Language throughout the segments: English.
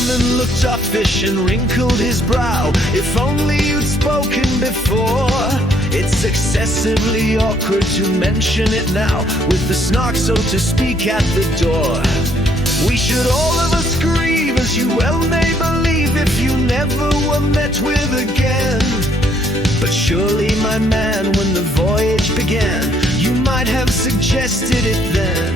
bellman looked uffish and wrinkled his brow. If only you'd spoken before. It's excessively awkward to mention it now, with the snark, so to speak, at the door. We should all of us grieve, as you well may believe, if you never were met with again. But surely, my man, when the voyage began, you might have suggested it then.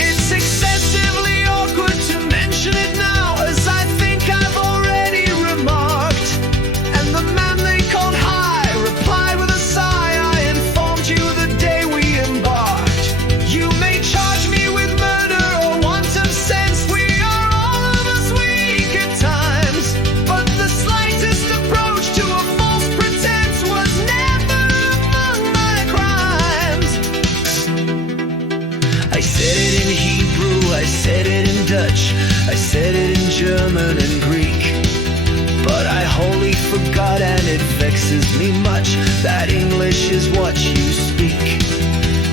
It's excessively awkward to mention it now, as I think I've already remarked. And the man they called High replied with a sigh, I informed you the day we embarked. You may charge me with murder or want of sense, we are all of us weak at times, but the slightest approach to a false pretense was never among my crimes. I said it in Hebrew, I said it in Dutch, I said it in German and Greek, but I wholly forgot, and it vexes me much, that English is what you speak.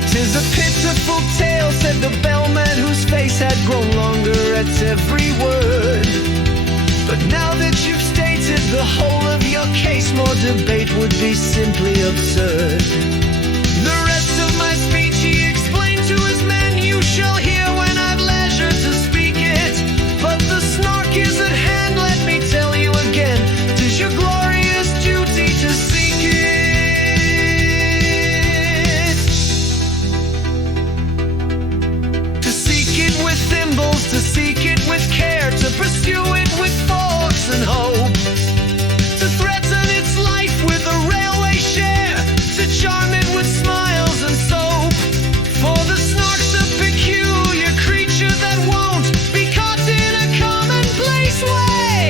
'Tis a pitiful tale, said the bellman, whose face had grown longer at every word. But now that you've stated the whole of your case, more debate would be simply absurd. The rest of my speech he explained to his men, you shall hear when I've leisure to speak it. But the snark is at hand, let me tell you again, 'tis your glorious duty to seek it. To seek it with thimbles, to seek it with care, to pursue it with force and hope, to threaten its life with a railway share, to charm it with smiles and soap. For the snark's a peculiar creature that won't be caught in a commonplace way.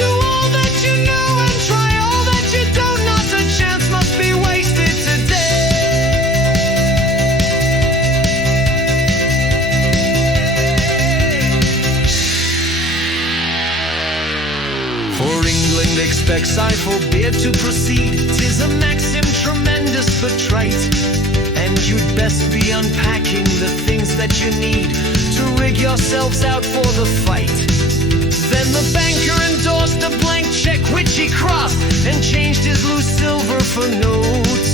Do all that you know and try all that you don't, not a chance must be wasted today. For England expects I forbid to proceed, 'tis a maxim tremendous but trite, and you'd best be unpacking the things that you need to rig yourselves out for the fight. Then the banker endorsed a blank check which he crossed, and changed his loose silver for notes.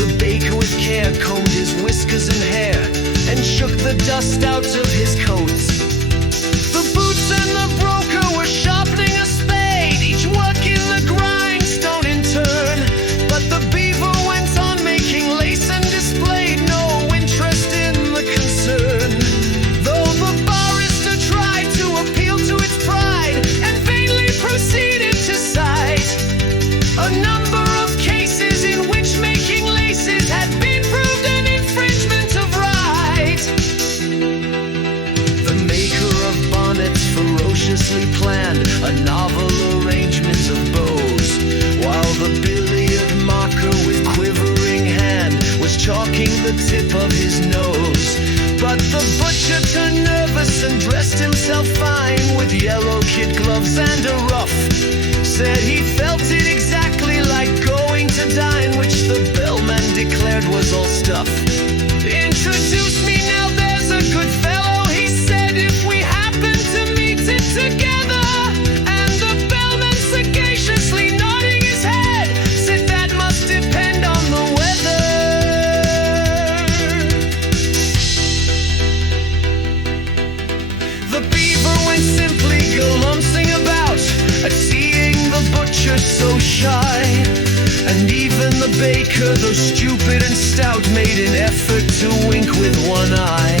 The baker with care combed his whiskers and hair, and shook the dust out of his coats. The boots and the broker were sharpening a spade, each working the grindstone in turn. But the beaver went on making lace and displayed no interest in the concern. Though the barrister tried to appeal to its pride, and vainly proceeded to cite a number of cases in which making laces had been proved an infringement of right. The maker of bonnets ferociously planned a novel arrangement of bows, while the billiard marker with quivering hand was chalking the tip of his nose. But the butcher turned nervous and dressed himself fine, with yellow kid gloves and a ruff. Said he felt it exactly like going to dine, which the bellman declared was all stuff. Introduce me now, there's a good fellow, he said, if we happen to meet it together. And the bellman, sagaciously nodding his head, said that must depend on the weather. The beaver went simply galumsing about at seeing the butcher so shy, and even the baker, though stupid and stout, made an effort to wink with one eye.